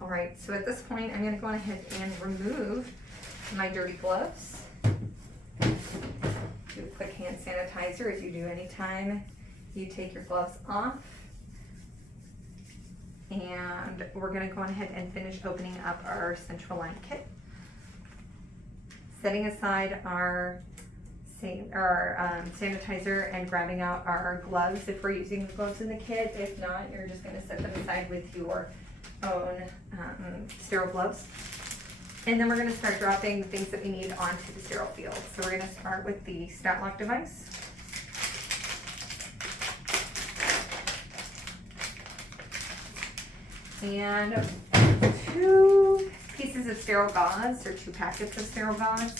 All right, so at this point, I'm gonna go ahead and remove my dirty gloves. Do a quick hand sanitizer as you do anytime you take your gloves off. And we're gonna go ahead and finish opening up our central line kit. Setting aside our sanitizer and grabbing out our gloves if we're using the gloves in the kit. If not, you're just gonna set them aside with your own sterile gloves. And then we're gonna start dropping the things that we need onto the sterile field. So we're gonna start with the Statlock device. And 2 pieces of sterile gauze, or 2 packets of sterile gauze.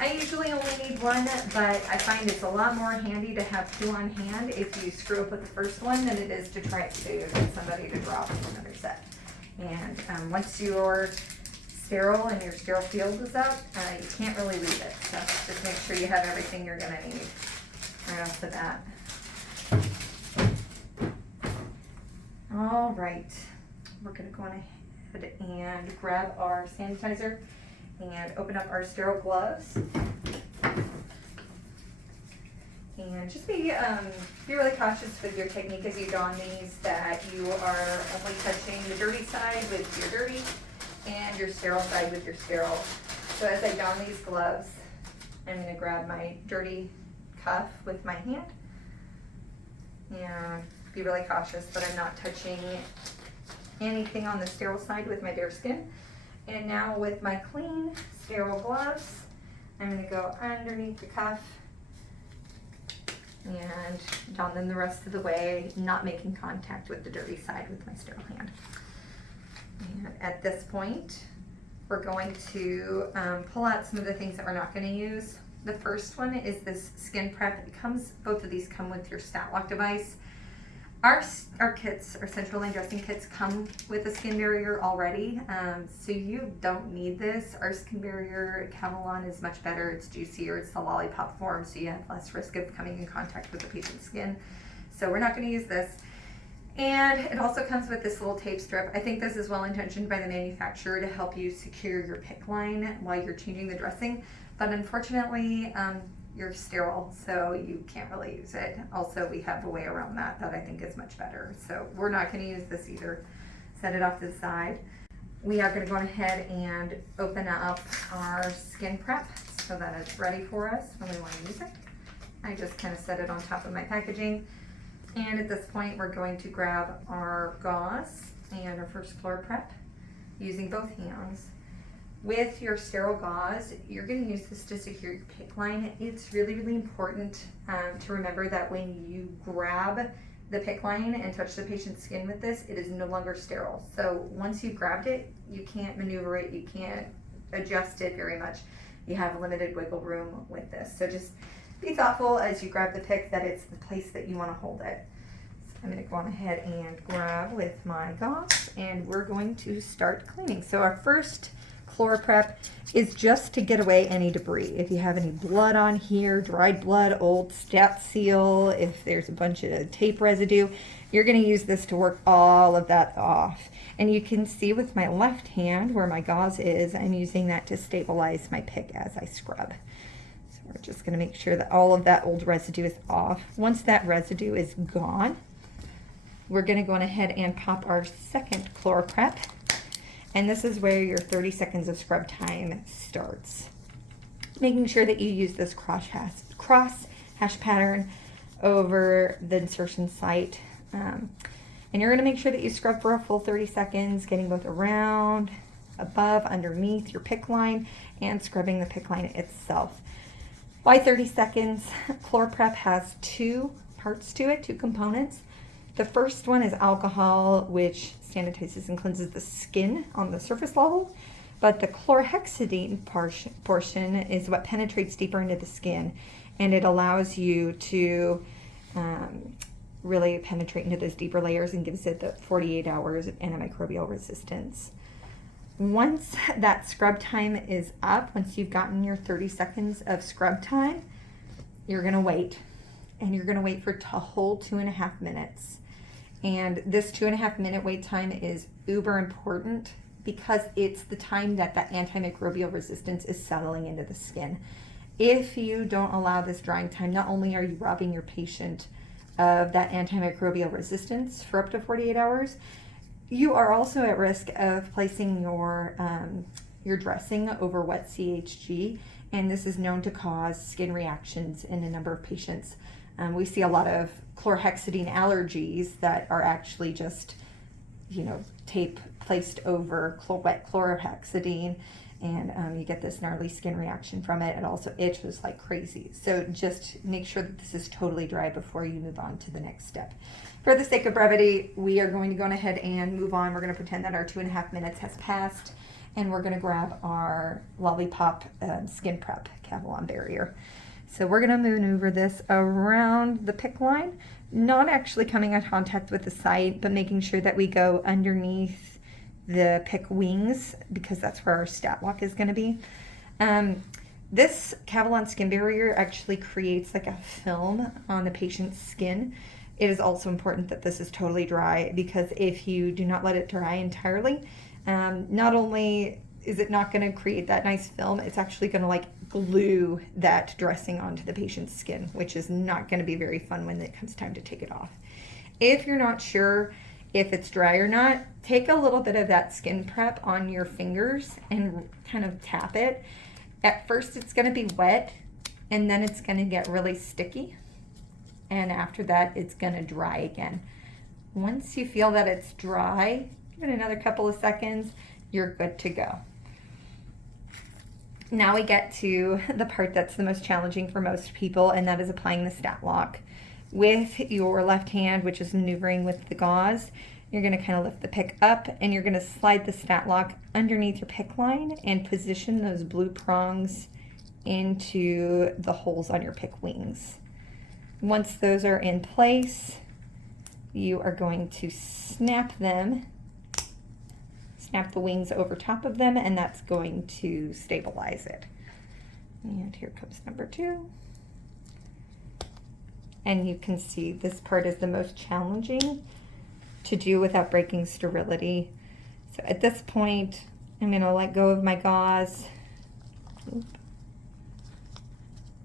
I usually only need 1, but I find it's a lot more handy to have 2 on hand if you screw up with the first one than it is to try to get somebody to drop another set. And once you're sterile and your sterile field is up, you can't really leave it. So just make sure you have everything you're gonna need right off the bat. All right, we're gonna go on ahead and grab our sanitizer and open up our sterile gloves. And just be really cautious with your technique as you don these, that you are only touching the dirty side with your dirty and your sterile side with your sterile. So as I don these gloves, I'm gonna grab my dirty cuff with my hand and be really cautious that I'm not touching anything on the sterile side with my bare skin. And now with my clean sterile gloves, I'm gonna go underneath the cuff and don them the rest of the way, not making contact with the dirty side with my sterile hand. And at this point, we're going to pull out some of the things that we're not gonna use. The first one is this skin prep. Both of these come with your Statlock device. Our kits, our central line dressing kits, come with a skin barrier already, so you don't need this. Our skin barrier, Cavalon, is much better. It's juicier, it's the lollipop form, so you have less risk of coming in contact with the patient's skin. So we're not gonna use this. And it also comes with this little tape strip. I think this is well intentioned by the manufacturer to help you secure your PICC line while you're changing the dressing, but unfortunately, you're sterile, so you can't really use it. Also, we have a way around that I think is much better. So we're not gonna use this either. Set it off to the side. We are gonna go ahead and open up our skin prep so that it's ready for us when we wanna use it. I just kind of set it on top of my packaging. And at this point, we're going to grab our gauze and our first floor prep using both hands. With your sterile gauze, you're going to use this to secure your PICC line. It's really, really important to remember that when you grab the PICC line and touch the patient's skin with this, it is no longer sterile. So once you've grabbed it, you can't maneuver it, you can't adjust it very much. You have limited wiggle room with this. So just be thoughtful as you grab the PICC that it's the place that you want to hold it. So I'm going to go on ahead and grab with my gauze, and we're going to start cleaning. So our first floor prep is just to get away any debris. If you have any blood on here, dried blood, old stat seal, if there's a bunch of tape residue, you're going to use this to work all of that off. And you can see with my left hand where my gauze is, I'm using that to stabilize my PICC as I scrub. So we're just going to make sure that all of that old residue is off. Once that residue is gone, we're going to go on ahead and pop our second floor prep. And this is where your 30 seconds of scrub time starts. Making sure that you use this cross hash pattern over the insertion site. And you're going to make sure that you scrub for a full 30 seconds, getting both around, above, underneath your PICC line, and scrubbing the PICC line itself. Why 30 seconds? Floor prep has 2 parts to it, 2 components. The first one is alcohol, which sanitizes and cleanses the skin on the surface level, but the chlorhexidine portion is what penetrates deeper into the skin, and it allows you to really penetrate into those deeper layers and gives it the 48 hours of antimicrobial resistance. Once that scrub time is up, once you've gotten your 30 seconds of scrub time, you're gonna wait, and you're gonna wait for a whole 2.5 minutes. And this 2.5 minute wait time is uber important because it's the time that that antimicrobial resistance is settling into the skin. If you don't allow this drying time, not only are you robbing your patient of that antimicrobial resistance for up to 48 hours, you are also at risk of placing your dressing over wet CHG, and this is known to cause skin reactions in a number of patients. We see a lot of chlorhexidine allergies that are actually just, tape placed over wet chlorhexidine, and you get this gnarly skin reaction from it. It also itches like crazy. So just make sure that this is totally dry before you move on to the next step. For the sake of brevity, we are going to go ahead and move on. We're going to pretend that our 2.5 minutes has passed, and we're going to grab our Lollipop Skin Prep Cavalon Barrier. So we're going to maneuver this around the PICC line, not actually coming in contact with the site, but making sure that we go underneath the PICC wings, because that's where our Statlock is going to be. This Cavalon Skin Barrier actually creates like a film on the patient's skin. It is also important that this is totally dry, because if you do not let it dry entirely, not only is it not going to create that nice film, it's actually going to like glue that dressing onto the patient's skin, which is not going to be very fun when it comes time to take it off. If you're not sure if it's dry or not, take a little bit of that skin prep on your fingers and kind of tap it. At first it's going to be wet, and then it's going to get really sticky, and after that it's going to dry again. Once you feel that it's dry, give it another couple of seconds, you're good to go. Now we get to the part that's the most challenging for most people, and that is applying the Statlock. With your left hand, which is maneuvering with the gauze, you're going to kind of lift the PICC up, and you're going to slide the Statlock underneath your PICC line and position those blue prongs into the holes on your PICC wings. Once those are in place, you are going to snap the wings over top of them, and that's going to stabilize it. And here comes number 2. And you can see this part is the most challenging to do without breaking sterility. So at this point, I'm going to let go of my gauze,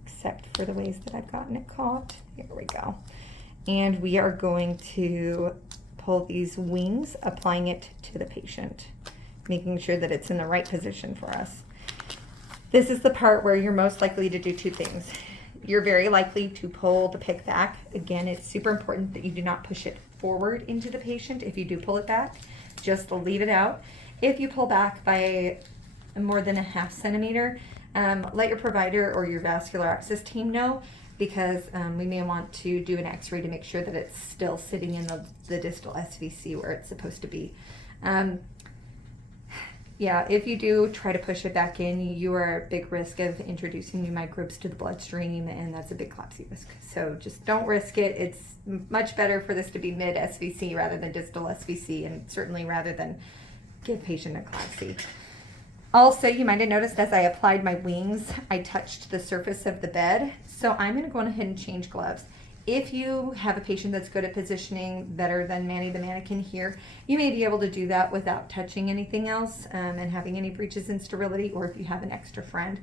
except for the ways that I've gotten it caught. Here we go. And we are going to pull these wings, applying it to the patient, making sure that it's in the right position for us. This is the part where you're most likely to do 2 things. You're very likely to pull the PICC back. Again, it's super important that you do not push it forward into the patient. If you do pull it back, just leave it out. If you pull back by more than 1/2 centimeter, let your provider or your vascular access team know, because we may want to do an x-ray to make sure that it's still sitting in the distal SVC where it's supposed to be. Yeah, if you do try to push it back in, you are at big risk of introducing new microbes to the bloodstream, and that's a big CLABSI risk. So just don't risk it. It's much better for this to be mid SVC rather than distal SVC, and certainly rather than give patient a CLABSI. Also, you might have noticed as I applied my wings, I touched the surface of the bed. So I'm going to go ahead and change gloves. If you have a patient that's good at positioning, better than Manny the mannequin here, you may be able to do that without touching anything else and having any breaches in sterility, or if you have an extra friend.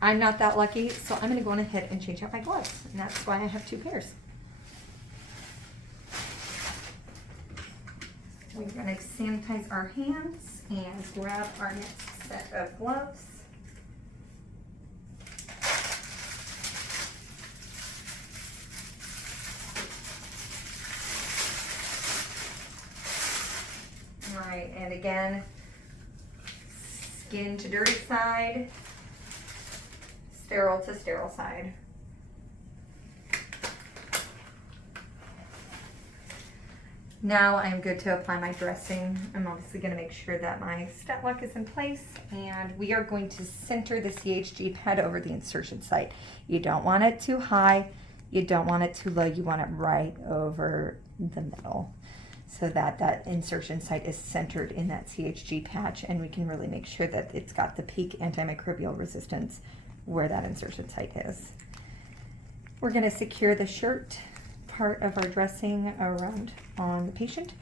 I'm not that lucky, so I'm going to go on ahead and change out my gloves, and that's why I have 2 pairs. We're going to sanitize our hands and grab our next set of gloves. Right, and again, skin to dirty side, sterile to sterile side. Now I'm good to apply my dressing. I'm obviously going to make sure that my Statlock is in place, and we are going to center the CHG pad over the insertion site. You don't want it too high, you don't want it too low, you want it right over the middle, so that that insertion site is centered in that CHG patch, and we can really make sure that it's got the peak antimicrobial resistance where that insertion site is. We're going to secure the shirt part of our dressing around on the patient,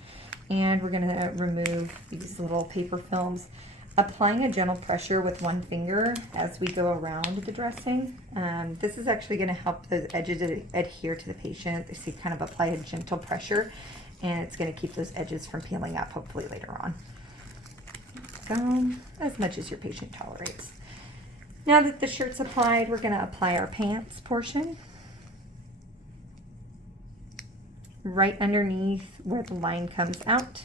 and we're going to remove these little paper films, applying a gentle pressure with one finger as we go around the dressing. This is actually going to help those edges adhere to the patient. So you kind of apply a gentle pressure, and it's going to keep those edges from peeling up hopefully later on. So as much as your patient tolerates. Now that the shirt's applied, we're going to apply our pants portion right underneath where the line comes out.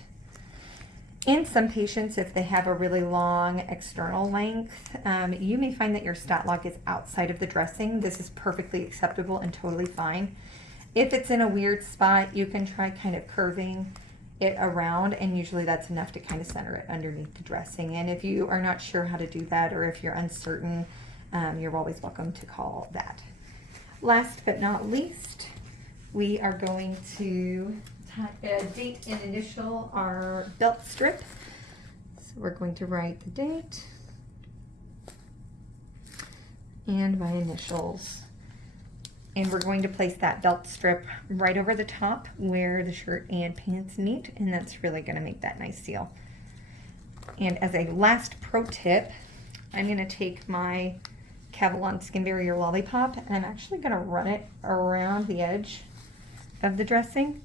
In some patients, if they have a really long external length, you may find that your Statlock is outside of the dressing. This is perfectly acceptable and totally fine. If it's in a weird spot, you can try kind of curving it around, and usually that's enough to kind of center it underneath the dressing. And if you are not sure how to do that, or if you're uncertain, you're always welcome to call that. Last but not least, we are going to date and initial our belt strip. So we're going to write the date and my initials. And we're going to place that belt strip right over the top where the shirt and pants meet, and that's really going to make that nice seal. And as a last pro tip, I'm going to take my Cavalon Skin Barrier Lollipop, and I'm actually going to run it around the edge of the dressing.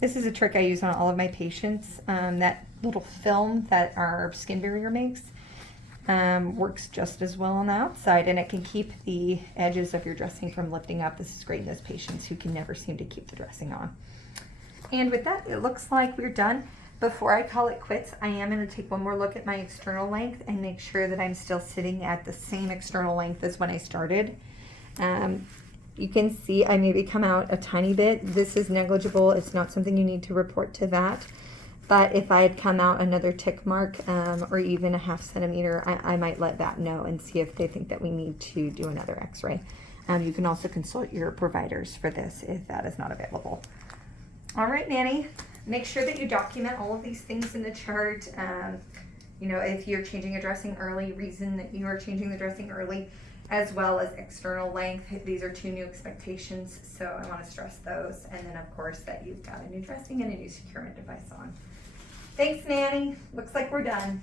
This is a trick I use on all of my patients. That little film that our skin barrier makes works just as well on the outside, and it can keep the edges of your dressing from lifting up. This is great in those patients who can never seem to keep the dressing on. And with that, it looks like we're done. Before I call it quits, I am going to take one more look at my external length and make sure that I'm still sitting at the same external length as when I started. You can see I maybe come out a tiny bit. This is negligible. It's not something you need to report to that. But if I had come out another tick mark or even a ½ centimeter, I might let that know and see if they think that we need to do another x-ray. You can also consult your providers for this if that is not available. All right, Nanny, make sure that you document all of these things in the chart. You know, if you're changing a dressing early, reason that you are changing the dressing early, as well as external length. These are 2 new expectations, so I want to stress those. And then, of course, that you've got a new dressing and a new securement device on. Thanks, Nanny. Looks like we're done.